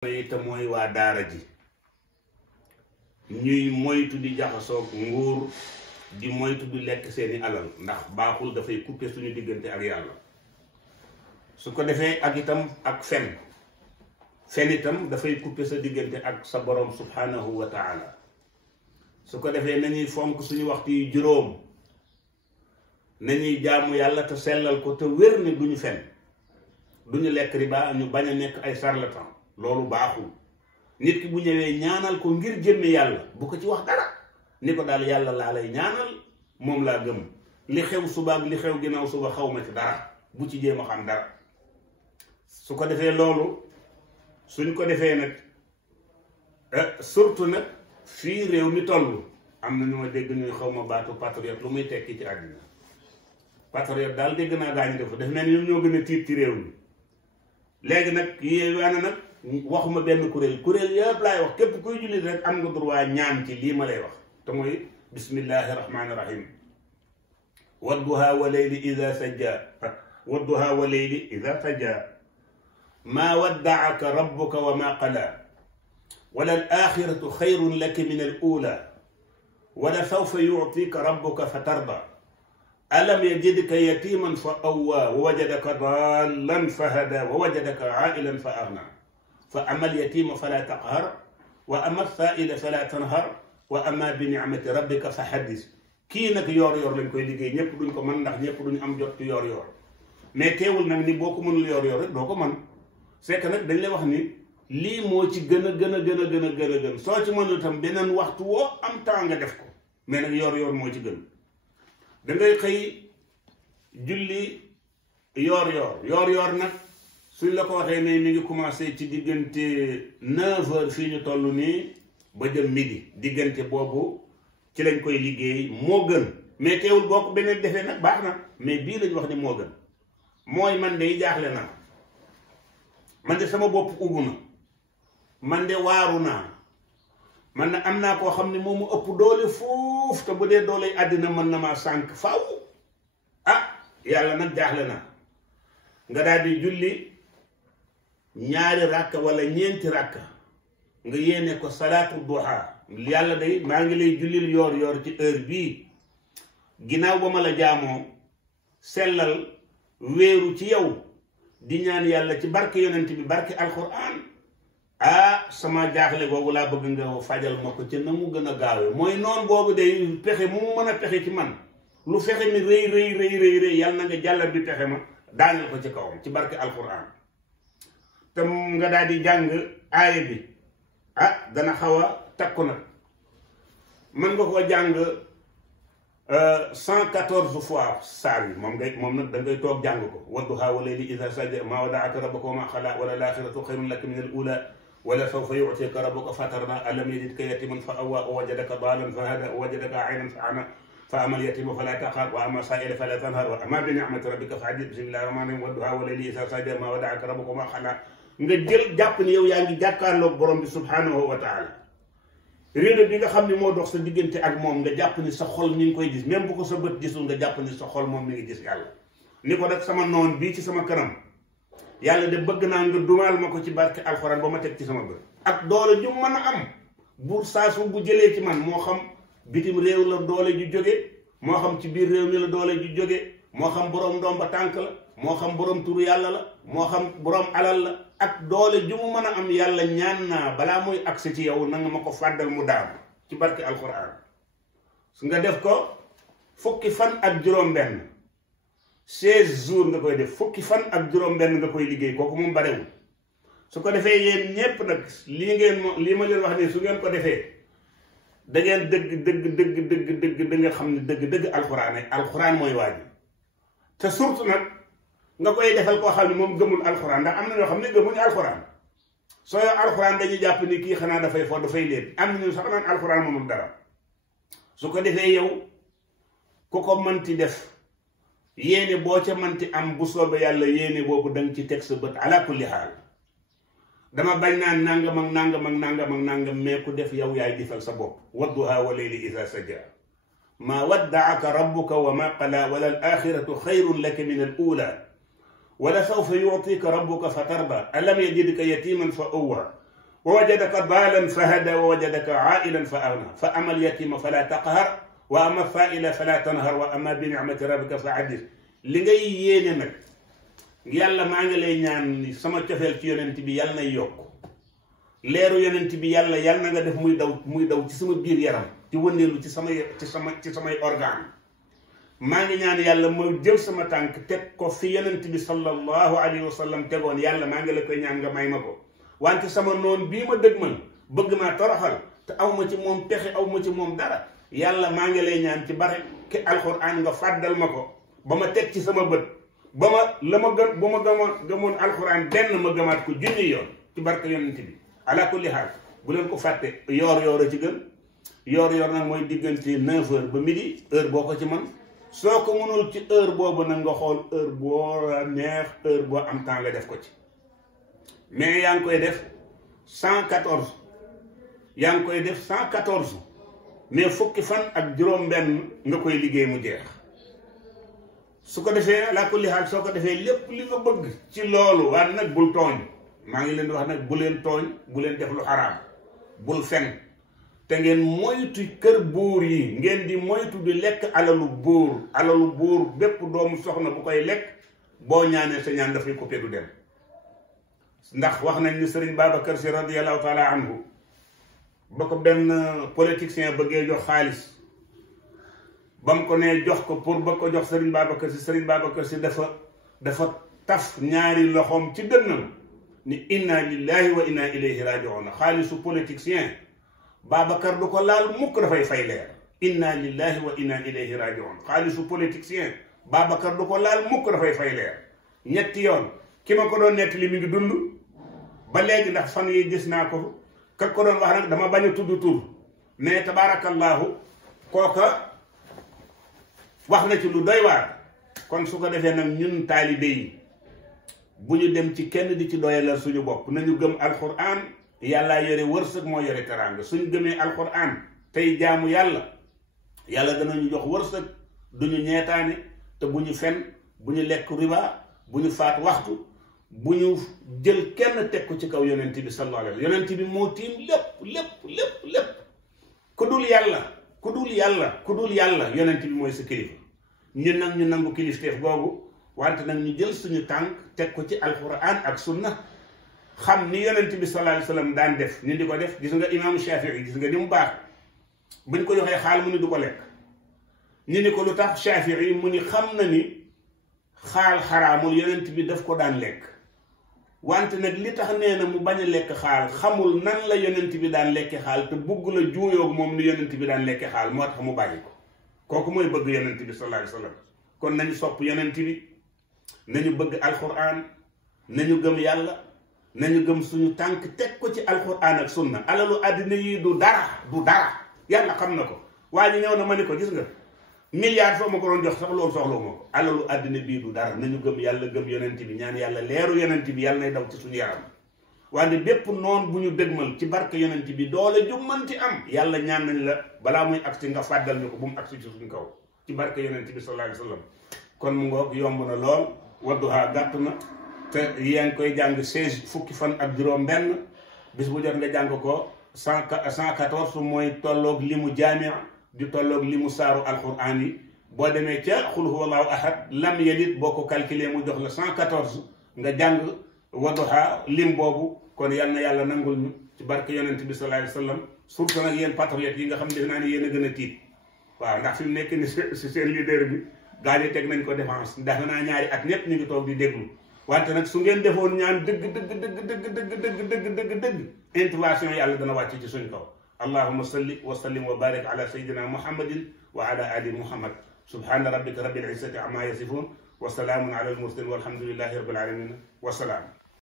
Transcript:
te mooy waa daara ji ñuy moytu di jaxasoog nguur di moytu di lekk seeni alal ndax baaxul dafay couper suñu diggante ak yàlla su ko defee ak itam ak fen itam dafay couper sa diggante ak sa borom subhanahu wa taala su ko defee nañuy fonk suñu waxtu yi juróom nañuy jaamu yàlla te sellal ko te wér ne duñu fen duñu lekk riba ñu bañ a nekk ay charlatan loolu baaxul nit ki bu ñëwee ñaanal ko ngir jëmme yàlla bu ko ci wax dara ni ko daal yàlla laa lay ñaanal moom laa gëm li xew suba ak li xew ginnaaw suba xaw ma ci dara bu ci jéem a xam dara su ko defee loolu suñ ko defee nag surtout nag fii réew mi toll am na ñu ma dégg ñuy xaw ma baatu patriote lu muy tekki ci àddina patriote daal dégg naa gaañu def daf mel ni ñoom ñoo gën a tiit ci réew mi léegi nag yéewaana nag waxuma benn kuréel yëpp laay wax képp kuy jullit rek am nga droit ñaan ci lii ma lay wax te mooy bismillahi rahmani rahim wadduha wa leyli ida sajja wadduha wa leyli ida sajja maa waddaaka rabbuka wa ma qala wala al axiratu xayrun laka min al ula wala sawfa yutika rabbuka fa tarda alam yajidka yatiman fa awwa wa wajadaka dallan fa hada wa wajadaka ailan fa agna fa ama alyatima fala taqhar wa ama alsaila fala tanhar wa ama bi nicmati rabbika fa xaddis kii nag yoor-yoor lañ koy liggéey ñëpp duñ ko mën ndax ñëpp duñ am jot ci yoor-yoor mais teewul nag ni boo ko mënul yoor-yoor rek doo ko mën c'est que nag dañ lay wax ni lii moo ci gën a gën soo ci mënul itam beneen waxtu woo am temps nga def ko mais nag yoor-yoor moo ci gën da ngay xëy julli yoor-yoor nag. suñ la ko waxee ne mi ngi commencé ci diggante 9h fii ñu toll nii ba jëm midi diggante boobu ci lañ koy liggéey moo gën mais teewul boo ko beneen defee nag baax na mais bii lañ wax ni moo gën mooy man de jaaxle na man de sama bopp ubbu na man de waaru naa man na am naa koo xam ne moomu ëpp doole foofu te bu dee doole àddina mën na maa sànk faaw yàlla nag jaaxle na nga daal di julli ñaari ràkka wala ñeenti ràkka nga yéene ko salaatu duha yàlla day maa ngi lay jullil yoor ci heure bii ginnaaw ba ma la jaamoo sellal wéeru ci yow di ñaan yàlla ci barke yonent bi barke alquran sama jaaxle googu laa bëgg nga fajal ma ko ci na mu gën a gaawee mooy noonu boobu day pexe mu mën a pexe ci man lu fexe mi rëy yàlla na nga jàllar bi pexe ma daaneel ko ci kawam ci barke alquran te nga daal di jàng aaya bi dana xaw a takku nag mën nga ko jàng 114 fois saar bi moom nag da ngay toog jàng ko wadduhaa wa layli idaa sajaa maa waddaaka rabbuka wa maa qalaa wala laaxiratu xayrun laka min al uulaa wala sawfa yu'tiika rabbuka fatardaa alam yajidka yatiiman fa awwaa wa wajadaka daallan fa hadaa wa wajadaka aa'ilan fa aghnaa fa ama al-yatiima falaa taqhar wa ama as-saa'ila falaa tanhar wa ama bi ni'mati rabbika fa haddith bismillaahi rahmaani rahiim wadduhaa wa layli idaa sajaa maa waddaaka rabbuka wa maa qalaa nga jël jàpp ni yow yaa ngi jàkkaarloog borom bi subhanahu wa taala réew bi nga xam ne moo dox sa diggante ak moom nga jàpp ni sa xol mi ngi koy gis même bu ko sa bët gisul nga jàpp ni sa xol moom mi ngi gis yàlla ni ko nag sama noon bii ci sama kanam yàlla de bëgg naa nga dumaal ma ko ci barke alxuraan ba ma teg ci sama bët ak doole ju mën a am buur saasu bu jëlee ci man moo xam bitim réew la doole ju jóge moo xam ci biir réew mi la doole ju jóge moo xam borom ndomba tànk la moo xam borom turu yàlla la moo xam borom alal la ak doole ju mu mën a am yàlla ñaan naa balaa muy agsi ci yow na nga ma ko fàddal mu daanu ci barke alquran su nga def ko fukki fan ak juróom-benn 16 jours nga koy def fukki fan ak juróom-benn nga koy liggéey kooku moom barewul su ko defee yéen ñépp nag lii ma leen wax nii su ngeen ko defee da ngeen dëgg da nga xam ne dëgg alquran mooy waaji te surtout nag nga koy defal koo xam ne moom gëmul alxuraan ndax am na ñoo xam ne gëmuñu alxuraan soo yoo alxuraan dañuy jàpp ni kii xanaa dafay fo dafay léet am na ñu sax naan alxuraan mënul dara su ko defee yow ku ko mënti def yéene boo ca mënti am bu soobee yàlla yéene boobu danga ci teg sa bët ala kulli xaal dama bañ naan nangam mais ku def yow yaay defal sa bopp wadduhaa wa layli idaa sajaa maa waddaaka rabbuka wa maa qalaa wala al axiratu xayrun laka min al uulaa wala sawfa yu'tika rabbuka fa tarda alam yajidka yatiman fa awwa wa wajadaka daalan fa hada wa wajadaka ailan fa agna fa ama alyatima fala taqhar wa ama faila fala tanhar wa ama bi nicmati rabbika fa addis. li ngay yéene nag yàlla maa ngi lay ñaan ni sama cofeel ci yonent bi yàlla nay yokk leeru yonent bi yàlla na nga def muy daw ci sama biir yaram ci wëndeelu ci samay organe. maa ngi ñaan yàlla mooy jël sama tànk teg ko fi yonent bi sallallahu alayhi wa sallam tegoon yàlla maa ngi la koy ñaan nga may ma ko. wante sama noon bii ma dëgmal bëgg maa toroxal te aw ma ci moom pexe aw ma ci moom dara yàlla maa ngi lay ñaan ci bare ki alxuraan nga fàddal ma ko ba ma teg ci sama bët ba ma gëmoon alxuraan benn ma gëmaat ko junni yoon ci barke yonent bi. ala kulli xaal bu leen ko fàtte yoor a ci gën yoor nag mooy diggante 9h ba midi heure boo ko ci man soo ko mënul ci heure boobu nag nga xool heure boo neex heure boo am temps nga def ko ci. mais yaa ngi koy def 114 yaa ngi koy def 114 mais fukki fan ak juróom-benn nga koy liggéey mu jeex. su ko defee ala kulli xaal soo ko defee lépp li nga bëgg ci loolu waaye nag bul tooñ. maa ngi leen di wax nag bu leen tooñ bu leen def lu xaraam bul fen te ngeen moytu kër buur yi ngeen di moytu di lekk alalu buur bépp doomu soxna bu koy lekk boo ñaanee sa ñaan dafay coupé du dem. ndax wax nañ ni Sëriñ Babacar Si radiyallahu taala anhu ba ko benn politicien bëggee jox xaalis ba mu ko nee jox ko pour ba ko jox Sëriñ Babacar Si dafa taf ñaari loxoom ci dënnam ni inna lillahi wa inna ilayhi raji'un. xaalisu politicien Babacar du ko laal mukk dafay fay leer. inna lillahi wa inna ilayhi raji'un. xaalisu politicien Babacar du ko laal mukk dafay fay leer. ñetti yoon ki ma ko doon nettali mi ngi dund ba léegi ndax fan yi gis naa ko ka ko doon wax nag dama bañ a tudd tur mais tabaarakallahu kooka wax na ci lu doy waar. kon su ko defee nag ñun taalibe yi bu ñu dem ci kenn di ci doyalal suñu bopp nañu gëm alquran yàllaa yore wërsëg moo yore teraanga. suñu gëmee alquran tey jaamu yàlla danañu jox wërsëg duñu ñeetaane te bu ñu fen bu ñu lekk riba bu ñu faat waxtu bu ñu jël kenn teg ko ci kaw yonent bi sallallahu alayhi wa sallam. yonent bi moo tiim lépp ku dul yàlla yonent bi mooy sa kilifa. ñun nag ñu nangu kilifteef googu wante nag ñu jël suñu tànk teg ko ci alquran ak sunna xam ni yonent bi sallallahu alayhi wa sallam daan def ñu di ko def. gis nga imaamu Shafii gis nga ni mu baax buñ ko joxee xaal mu ni du ko lekk ñu ni ko lu tax Shafii mu ni xam na ni xaal xaraamul yonent bi daf ko daan lekk wante nag li tax nee na mu bañ a lekk xaal xamul nan la yonent bi daan lekke xaal te bugg la juuyoog moom ni yonent bi daan lekke xaal moo tax mu bàyyi ko. kooku mooy bëgg yonent bi sallallahu alayhi wa sallam. kon nañu sopp yonent bi nañu bëgg alquran nañu gëm yàlla nañu gëm suñu tànk teg ko ci alquran ak sunna. alalu àddina yi du dara yàlla xam na ko. waa ji ñëw na ma ni ko gis nga milliard soo ma ko doon jox sax loolu soxla ma ko. alalu àddina bii du dara nañu gëm yàlla gëm yonent bi ñaan yàlla leeru yonent bi yàlla nay daw ci suñu yaram. wante bépp noon bu ñu dëgmal ci barke yonent bi doole jummanti am yàlla ñaan nañ la balaa muy agsi nga fàddal ñu ko bu mu agsi ci suñu kaw ci barke yonent bi sallallahu alayhi wa sallam. kon mu ngoog yomb na lool Wadduha gàtt na te yaa ngi koy jàng 16 fukki fan ak juróom-benn bis bu jot nga jàng ko 114 mooy tolloog limu jaami' di tolloog limu saaru alquran yi. boo demee ca xul huwallahu ahad lam yalid boo ko calculé mu jox la 114 nga jàng Wadduha lim boobu. kon yal na yàlla nangul ñu ci barke yonent bi sallallahu alayhi wa sallam. surtout nag yéen patriotes yi nga xam ne naa ne yéen a gën a tiit waaw ndax fi mu nekk ni si seen leader bi gaa yi teg nañ ko défense ndax naa ñaari at ñëpp ñu ngi toog di déglu wante nag su ngeen defoon ñaan dëgg intervention yàlla dana wàcc ci suñ kaw. allahumma salli wa sallim wa barik ala sayyidina muhammadin wa ala ali muhammad subhana rabbika rabbil izzati amma yasifun wa salaamun ala al mursalin walhamdulillahi rabbil alamin wa salaam.